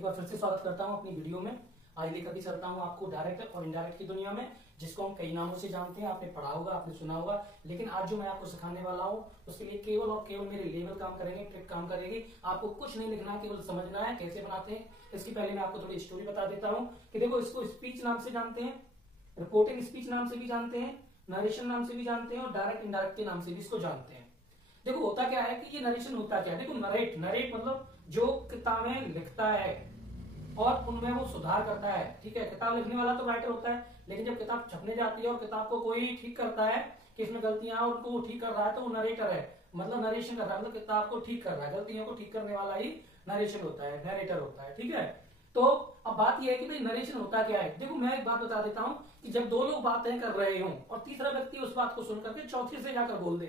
एक बार फिर से स्वागत करता हूं अपनी वीडियो में। आज लेकर के चलता हूं आपको डायरेक्ट और इनडायरेक्ट की दुनिया में, जिसको हम कई नामों से जानते हैं। आपने पढ़ा होगा, आपने सुना होगा, लेकिन आज जो मैं आपको सिखाने वाला हूं उसके लिए केवल और केवल मेरे लेवल काम करेंगे, ट्रिक काम करेगी। आपको कुछ नहीं लिखना है, केवल समझना है कैसे बनाते हैं। इसकी पहले मैं आपको थोड़ी स्टोरी बता देता हूँ कि देखो, इसको स्पीच नाम से जानते हैं, रिपोर्टिंग स्पीच नाम से भी जानते हैं, नरेशन नाम से भी जानते हैं और डायरेक्ट इनडायरेक्ट के नाम से भी इसको जानते हैं। देखो होता क्या है कि ये नरेशन होता क्या है। देखो नरेट मतलब जो किताबें लिखता है और उनमें वो सुधार करता है। ठीक है, किताब लिखने वाला तो राइटर होता है, लेकिन जब किताब छपने जाती है और किताब को कोई ठीक करता है कि इसमें गलतियां और उनको वो ठीक कर रहा है, तो वो नरेटर है, मतलब नरेशन कर रहा है, मतलब किताब को ठीक कर रहा है। गलतियों को ठीक करने वाला ही नरेशन होता है, नरेटर होता है। ठीक है, तो अब बात यह है कि भाई नरेशन होता क्या है। देखो मैं एक बात बता देता हूं कि जब दो लोग बातें कर रहे हों और तीसरा व्यक्ति उस बात को सुनकर के चौथे से जाकर बोल दे,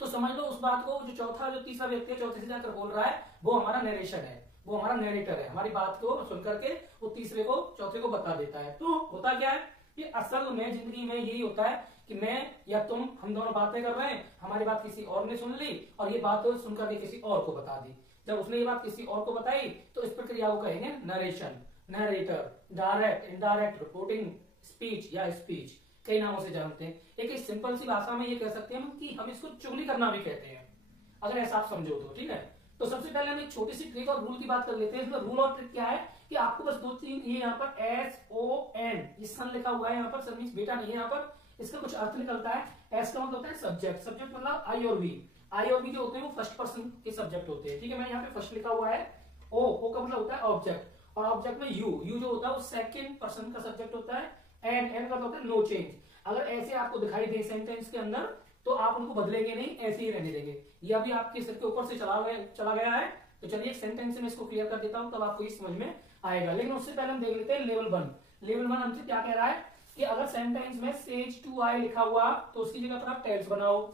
तो समझ लो उस बात को जो तीसरा व्यक्ति है चौथे से जाकर बोल रहा है, वो हमारा नरेशन है, वो हमारा नरेटर है। हमारी बात को सुनकर के वो तीसरे को चौथे को बता देता है। तो होता क्या है कि असल में जिंदगी में यही होता है कि मैं या तुम, हम दोनों बातें कर रहे हैं, हमारी बात किसी और ने सुन ली और ये बात सुनकर के किसी और को बता दी। जब उसने ये बात किसी और को बताई तो इस प्रक्रिया को कहेंगे narration, narrator, direct, indirect, reporting speech या स्पीच, कई नामों से जानते हैं। एक सिंपल सी भाषा में ये कह सकते हैं कि हम इसको चुगली करना भी कहते हैं, अगर ऐसा आप समझो तो। ठीक है, तो सबसे पहले हम एक छोटी सी ट्रिक और रूल की बात कर लेते हैं। इसमें रूल और ट्रिक क्या है कि आपको बस दो तीन, ये यहाँ पर SON, ये सन लिखा हुआ है यहाँ पर, सन मींस बेटा नहीं है यहाँ पर, इसका कुछ अर्थ निकलता है। एस का मतलब होता है सब्जेक्ट, सब्जेक्ट मतलब आई और वी, आई और वी जो होते हैं वो फर्स्ट पर्सन के सब्जेक्ट होते हैं। ठीक है, मैं यहाँ पे फर्स्ट लिखा हुआ है। ओ का मतलब होता है ऑब्जेक्ट, और ऑब्जेक्ट में यू जो होता है वो सेकंड पर्सन का सब्जेक्ट होता है। एन का मतलब होता है नो चेंज। अगर ऐसे आपको दिखाई दे सेंटेंस के अंदर तो आप उनको बदलेंगे नहीं, ऐसे ही रहने देंगे। ये अभी आपके सिर के ऊपर से चला गया है, तो चलिए एक सेंटेंस में इसको क्लियर कर देता हूं, तब आपको ये समझ में आएगा। लेकिन उससे पहले हम देख लेते हैं लेवल 1। लेवल 1 हमसे क्या कह रहा है कि अगर सेंटेंस में सेज टू आई लिखा हुआ तो उसकी जगह पर आप टेल्स बनाओ।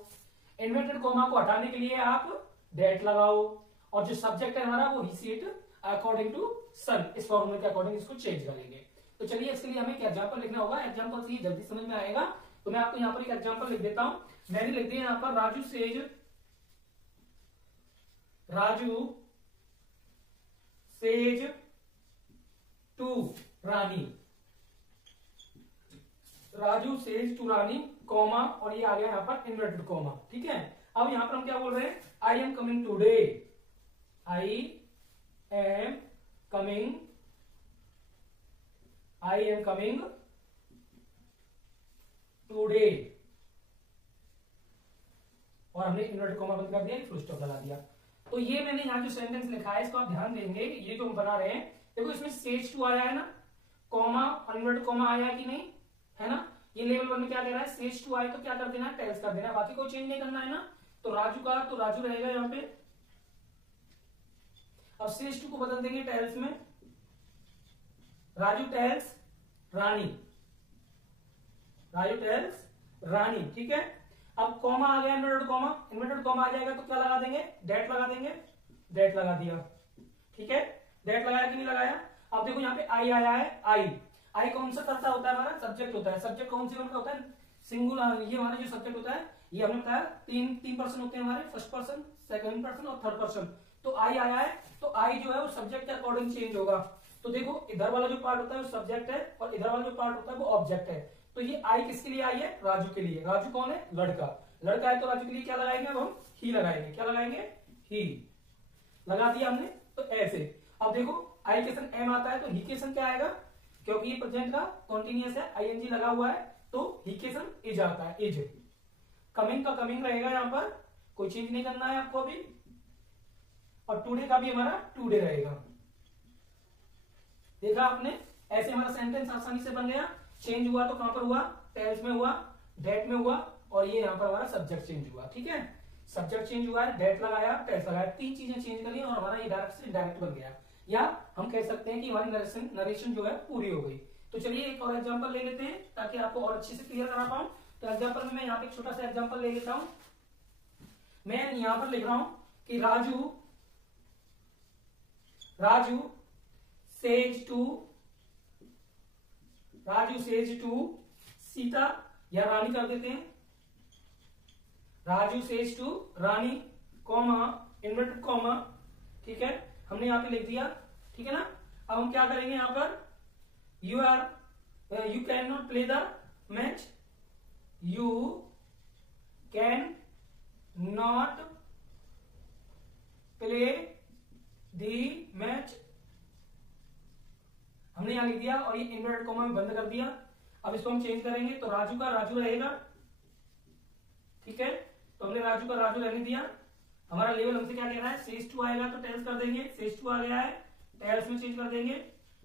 इन्वर्टेड कोमा को हटाने के लिए आप डेट लगाओ, और जो सब्जेक्ट है हमारा वो ही सीट अकॉर्डिंग टू सन, इस फॉर्मूले के अकॉर्डिंग इसको चेंज करेंगे। तो चलिए इसके लिए हमें एक एग्जांपल लिखना होगा, एग्जांपल से ही जल्दी समझ में आएगा। तो मैं आपको यहाँ पर एक एग्जांपल लिख देता हूं। मैंने लिख दिया यहाँ पर Raju says to Rani, Raju says to Rani comma, और ये आ गया यहाँ पर इन्वर्टेड कॉमा। ठीक है, अब यहाँ पर हम क्या बोल रहे हैं, I am coming today, I am coming today, और हमने इन्वर्टेड कॉमा बंद कर दिया, फुल स्टॉप लगा दिया। तो ये मैंने यहाँ जो सेंटेंस लिखा है इसको आप ध्यान देंगे, ये जो हम बना रहे हैं, देखो इसमें सेज टू आया है ना, कॉमा और इन्वर्टेड कॉमा आया कि नहीं, है ना। ये लेवल 1 में क्या कह रहा है, सेज टू आए तो क्या कर देना है, टेल्स कर देना, बाकी कोई चेंज नहीं करना है ना। तो राजू का तो राजू रहेगा यहाँ पे। अब सेज टू को बदल देंगे टेल्स में, राजू टेल्स रानी, राजू टेल्स रानी। ठीक है, अब कॉमा आ गया, इन्वर्टेड कॉमा आ जाएगा तो क्या लगा देंगे, डेट लगा देंगे, डेट लगा दिया। ठीक है, डेट लगाया कि नहीं लगाया। अब देखो यहाँ पे आई आया है, आई कौन सा कर्ता होता है, हमारा सब्जेक्ट होता है। सब्जेक्ट कौन से का होता है, सिंगुलर। ये हमारा जो सब्जेक्ट होता है, ये हमने बताया तीन पर्सन होते हैं हमारे, फर्स्ट पर्सन, सेकंड पर्सन और थर्ड पर्सन। तो आई आया है तो आई जो है वो सब्जेक्ट के अकॉर्डिंग चेंज होगा। तो देखो इधर वाला जो पार्ट होता है वो सब्जेक्ट है और इधर वाला जो पार्ट होता है वो ऑब्जेक्ट है। तो ये आई किसके लिए आई है, राजू के लिए। राजू कौन है, लड़का है, तो राजू के लिए क्या लगाएंगे, अब हम ही लगाएंगे। क्या लगाएंगे, ही लगा दिया हमने। तो ऐसे अब देखो आई के संग एम आता है तो ही के संग क्या आएगा, क्योंकि ये प्रेजेंट का कॉन्टिन्यूअस है, आईएनजी लगा हुआ है, तो ही के संग इज आता है, इज। कमिंग का कमिंग रहेगा, यहाँ पर कोई चेंज नहीं करना है आपको अभी। और टुडे का भी हमारा टुडे रहेगा। देखा आपने, ऐसे हमारा सेंटेंस आसानी से बन गया। चेंज हुआ तो कहां पर हुआ, टेल्स में हुआ, डेट में हुआ, और ये यहाँ पर हमारा सब्जेक्ट चेंज हुआ। ठीक है, सब्जेक्ट चेंज हुआ है, डेट लगाया, टेल्स लगाया, तीन चीजें चेंज करी और हमारा ये डायरेक्ट से डायरेक्ट बन गया। या हम कह सकते हैं कि हमारी नरेशन जो है पूरी हो गई। तो चलिए एक और एग्जांपल ले लेते हैं ताकि आपको और अच्छे से क्लियर करा पाऊं। तो एग्जांपल में मैं यहाँ पे एक छोटा सा एग्जांपल ले लेता हूं। मैं यहाँ पर लिख रहा हूं कि राजू सेज टू सीता, या रानी कर देते हैं, Raju says to Rani comma inverted comma. ठीक है, हमने यहाँ पे लिख दिया ठीक है ना। अब हम क्या करेंगे यहाँ पर, you can not play the match, you can not play the match, हमने यहां लिख दिया और ये इन्वर्टेड कॉमा में बंद कर दिया। अब इसको हम चेंज करेंगे तो राजू का राजू रहेगा, ठीक है। तो हमने राजू का राजू रहने दिया। हमारा लेवल हमसे क्या कह रहा है, सेज टू आएगा तो टेल्स कर देंगे, सेज टू आ गया है, टेल्स में चेंज कर देंगे,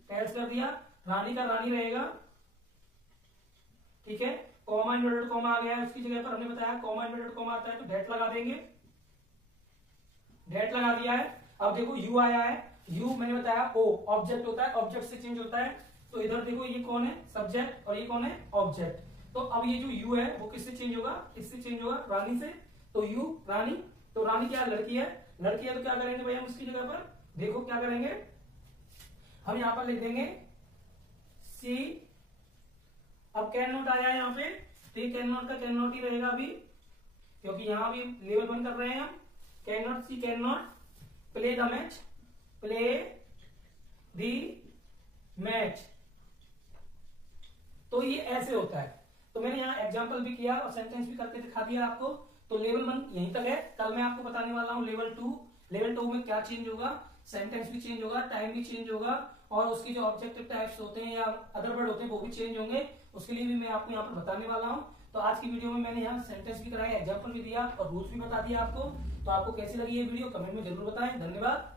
टेल्स कर दिया। रानी का रानी रहेगा, ठीक है। कॉमा इन्वर्टेड कॉमा आ गया है, उसकी जगह पर हमने बताया कॉमा इन्वर्टेड कॉमा आता है तो डेट लगा देंगे, डेट लगा दिया है। अब देखो यू आया है, यू मैंने बताया ओ ऑब्जेक्ट होता है, ऑब्जेक्ट से चेंज होता है। तो इधर देखो ये कौन है, सब्जेक्ट, और ये कौन है, ऑब्जेक्ट। तो अब ये जो यू है वो किससे चेंज होगा, इससे चेंज होगा, रानी से। तो यू रानी, तो रानी क्या लड़की है, लड़की है तो क्या करेंगे भाई हम उसकी जगह पर, देखो क्या करेंगे, हम यहां पर लिख देंगे सी। अब कैन नॉट आया है यहाँ पे, तो ये कैन नॉट का कैन नॉट ही रहेगा अभी, क्योंकि यहां भी लेवल बंद कर रहे हैं हम। Can not, C can not play the match, play the match. तो ये ऐसे होता है। तो मैंने यहाँ एग्जांपल भी किया और सेंटेंस भी करके दिखा दिया आपको। तो लेवल 1 यहीं तक है। कल मैं आपको बताने वाला हूँ लेवल 2। लेवल 2 में क्या चेंज होगा, सेंटेंस भी चेंज होगा, टाइम भी चेंज होगा, और उसकी जो ऑब्जेक्टिव टाइप्स होते हैं या अदर वर्ड होते हैं वो भी चेंज होंगे। उसके लिए भी मैं आपको यहाँ पर बताने वाला हूँ। तो आज की वीडियो में मैंने यहाँ सेंटेंस भी कराया, एग्जाम्पल भी दिया और रूल्स भी बता दिया आपको। तो आपको कैसी लगी ये वीडियो कमेंट में जरूर बताएं। धन्यवाद।